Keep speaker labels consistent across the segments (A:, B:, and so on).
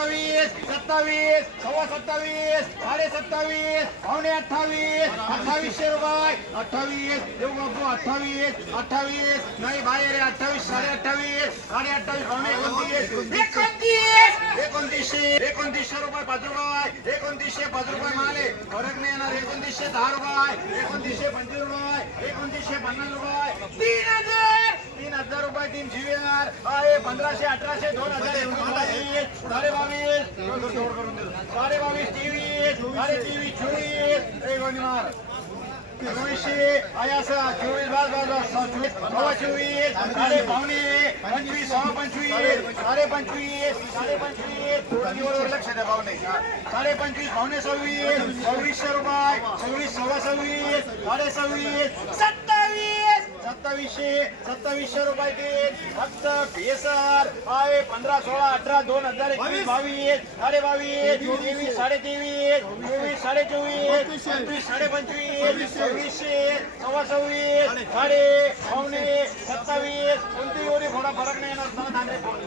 A: सत्तावीस सत्तावीस सव्वा सत्तावीस साडे सत्तावीस पावणे अठ्ठावीस अठ्ठावीसशे रुपये. अठ्ठावीस देऊ बापू अठ्ठावीस अठ्ठावीस नाही बाहेर आहे अठ्ठावीस साडे अठ्ठावीस साडे अठ्ठावीस पावणे एकोणतीस एकोणतीस एकोणतीसशे एकोणतीसशे रुपये पाच रुपये एकोणतीसशे पाच रुपये माले फरक नाही येणार एकोणतीसशे दहा रुपये एकोणतीसशे पंचवीस रुपये एकोणतीसशे पन्नास रुपये तीन हजार तीन हजार रुपये तीन जीवी येणार पंधराशे अठराशे दोन हजार एकोणीस. साडे बावीस. साडे बावीस तेवीस साडे तेवीस चोवीस एक गोणी चोवीसशे आहे चोवीस बाज बाज चोवीस सव्वा चोवीस. साडे पावणे पंचवीस सव्वा पंचवीस. साडे पंचवीस साडे पंचवीस. बरोबर लक्ष द्या पावणे साडे पंचवीस पावणे सव्वीस. सव्वीसशे रुपये सव्वीस सव्वा सव्वीस. साडे सव्वीस. सत्तावीस सत्तावीसशे सत्तावीसशे रुपये ते फक्त बेसर आहे पंधरा सोळा अठरा दोन हजार एकवीस बावीस साडे बावीस तेवीस साडे तेवीस चोवीस साडे चोवीस. पंचवीस साडे पंचवीस सव्वीसशे सव्वा सव्वीस साडे पावणे सत्तावीस. कोणती एवढी थोडा फरक नाही येणार धांदे फोन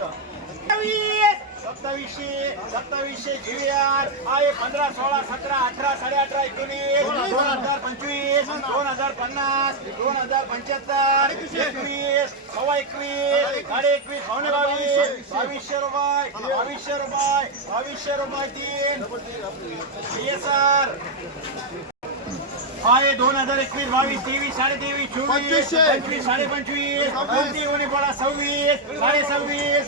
A: सत्तावीस सत्तावीसशे सत्तावीसशे जीवीआर आहे पंधरा सोळा सतरा अठरा साडे अठरा एकोणीस. दोन हजार पन्नास दोन हजार पंच्याहत्तर एकवीस सव्वा एकवीस साडे एकवीस पावणे बावीस बावीसशे रुपये बावीसशे रुपये बावीसशे रुपये तीन. एसआर आहे दोन हजार एकवीस बावीस तेवीस साडे तेवीस चोवीस. पंचवीस साडे पंचवीस कोणती कोणी पडा? सव्वीस साडे सव्वीस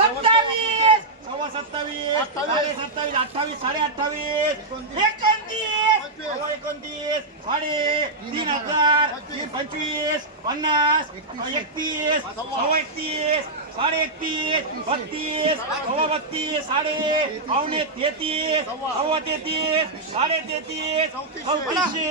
A: सत्तावीस सव्वा सत्तावीस साडे सत्तावीस अठ्ठावीस साडे अठ्ठावीस साडे तीन हजार पंचवीस पन्नास एकतीस सव्वा एकतीस साडे एकतीस बत्तीस सव्वा बत्तीस साडे पावणे तेहतीस सव्वा तेहतीस साडे तेहतीस चौतीसशे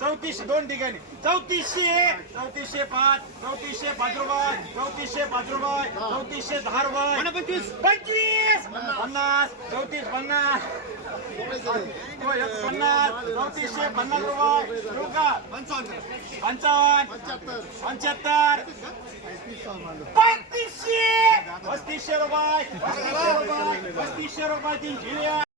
A: चौतीसशे दोन ठिकाणी. चौतीसशे चौतीसशे पाच चौतीसशे पाच रुपये चौतीसशे पाच रुपये चौतीसशे दहा रुपये पंचवीस. पंचवीस पन्नास चौतीस पन्नास. पन्नास चौतीसशे पन्नास रुपये. पंचावन्न. पंच्याहत्तर पस्तीसशे. पस्तीसशे रुपये. पस्तीसशे रुपये. पस्तीसशे